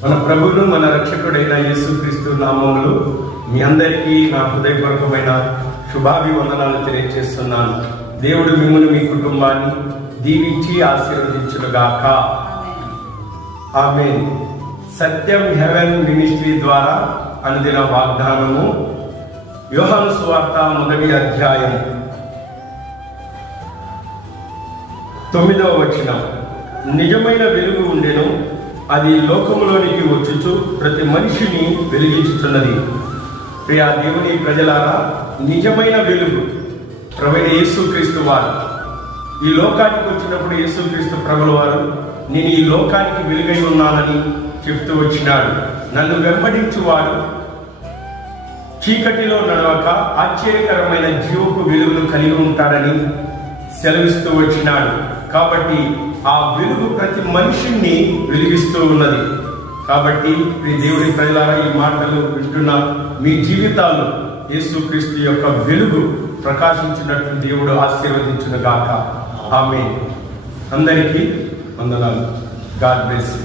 మన ప్రభువును మన రక్షకుడైన యేసుక్రీస్తు నామములో మీ అందరికీ నా హృదయపూర్వకమైన శుభాభివందనాలు తెలియజేస్తున్నాను. దేవుడు మిమ్మల్ని మీ కుటుంబాన్ని దీవించి ఆశీర్వదించునుగాక. ఆమేన్. సత్యం హెవెన్ మినిస్ట్రీ ద్వారా అనుదిన వాగ్దానము యోహాను సువార్త 1వ అధ్యాయం 9వ వచనం. నిజమైన వెలుగు ఉండెను, అది లోకములోనికి వచ్చుచు ప్రతి మనిషిని వెలిగించుతున్నది. ప్రియా దేవుని ప్రజలారా, నిజమైన వెలుగు ప్రభువైన యేసుక్రీస్తు వారు ఈ లోకానికి వచ్చినప్పుడు యేసుక్రీస్తు ప్రభుల వారు నేను ఈ లోకానికి వెలుగై ఉన్నానని చెప్తూ వచ్చినాడు. నన్ను వెంబడించువాడు చీకటిలో నడవక ఆశ్చర్యకరమైన జీవపు వెలుగును కలిగి ఉంటాడని సెలవిస్తూ వచ్చినాడు. కాబట్టి ఆ వెలుగు ప్రతి మనిషిని వెలిగిస్తూ ఉన్నది. కాబట్టి దేవుని ప్రజలారా, ఈ మాటలు వింటున్న మీ జీవితాల్లో యేసుక్రీస్తు యొక్క వెలుగు ప్రకాశించినట్లు దేవుడు ఆశీర్వదించును గాక. ఆమేన్. అందరికీ వందనాలు. God bless you.